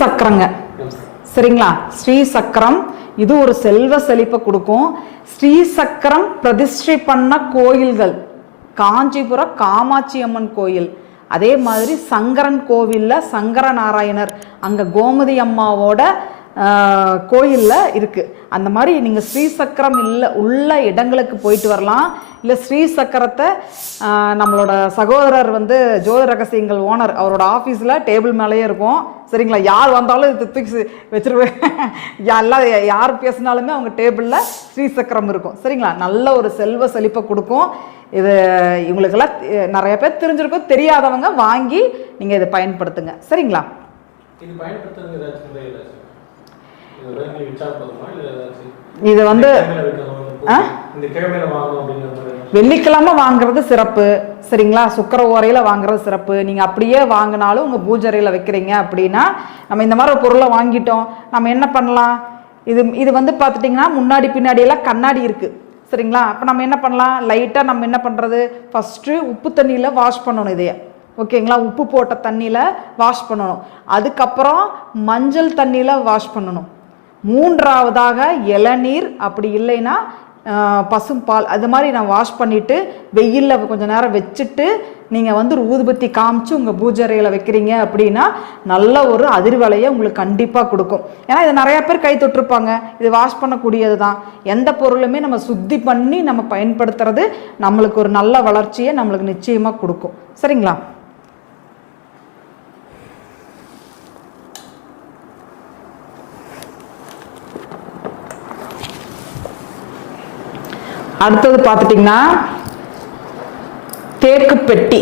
சக்கரங்க. சரிங்களா? ஸ்ரீ சக்கரம் இது ஒரு செல்வ செழிப்பை கொடுக்கும். ஸ்ரீ சக்கரம் பிரதிஷ்டை பண்ண கோயில்கள் காஞ்சிபுரம் காமாட்சி அம்மன் கோயில், அதே மாதிரி சங்கரன் கோவில்ல சங்கர நாராயணர் அங்க கோமதி அம்மாவோட கோயில்ல இருக்கு. அந்த மாதிரி நீங்க ஸ்ரீசக்கரம் உள்ள இடங்களுக்கு போயிட்டு வரலாம். இல்லை ஸ்ரீசக்கரத்தை நம்மளோட சகோதரர் வந்து ஜோதி ரகசியங்கள் ஓனர் அவரோட ஆஃபீஸில் டேபிள் மேலேயே இருக்கும். சரிங்களா? யார் வந்தாலும் இது தூக்கி வச்சிருவேன். எல்லாம் யார் பேசினாலுமே அவங்க டேபிளில் ஸ்ரீசக்கரம் இருக்கும். சரிங்களா? நல்ல ஒரு செல்வ செழிப்பை கொடுக்கும். இது இவங்களுக்கெல்லாம் நிறைய பேர் தெரிஞ்சிருக்கும். தெரியாதவங்க வாங்கி நீங்கள் இதை பயன்படுத்துங்க. சரிங்களா? இது வந்து வெள்ளிக்கிழமை வாங்குறது சிறப்பு. சரிங்களா? சுக்கர ஓரையில் வாங்குறது சிறப்பு. நீங்கள் அப்படியே வாங்கினாலும் உங்கள் பூஜரையில் வைக்கிறீங்க அப்படின்னா, நம்ம இந்த மாதிரி ஒரு பொருளை வாங்கிட்டோம், நம்ம என்ன பண்ணலாம்? இது வந்து பார்த்துட்டிங்கன்னா முன்னாடி பின்னாடியெல்லாம் கண்ணாடி இருக்குது. சரிங்களா? அப்போ நம்ம என்ன பண்ணலாம்? லைட்டாக நம்ம என்ன பண்ணுறது, ஃபஸ்ட்டு உப்பு தண்ணியில் வாஷ் பண்ணணும் இதையே. ஓகேங்களா? உப்பு போட்ட தண்ணியில் வாஷ் பண்ணணும். அதுக்கப்புறம் மஞ்சள் தண்ணியில் வாஷ் பண்ணணும். மூன்றாவதாக இளநீர், அப்படி இல்லைன்னா பசும்பால், அது மாதிரி நான் வாஷ் பண்ணிவிட்டு வெயிலில் கொஞ்சம் நேரம் வச்சுட்டு நீங்கள் வந்து ஒரு ஊதுபத்தி காமிச்சு உங்கள் பூஜரையில் வைக்கிறீங்க அப்படின்னா நல்ல ஒரு அதிர்வலையை உங்களுக்கு கண்டிப்பாக கொடுக்கும். ஏன்னா இது நிறையா பேர் கை தொட்டிருப்பாங்க. இது வாஷ் பண்ணக்கூடியது தான். எந்த பொருளுமே நம்ம சுத்தி பண்ணி நம்ம பயன்படுத்துறது நம்மளுக்கு ஒரு நல்ல வளர்ச்சியை நம்மளுக்கு நிச்சயமாக கொடுக்கும். சரிங்களா? அடுத்தது பார்த்துட்டிங்கன்னா தேக்கு பெட்டி.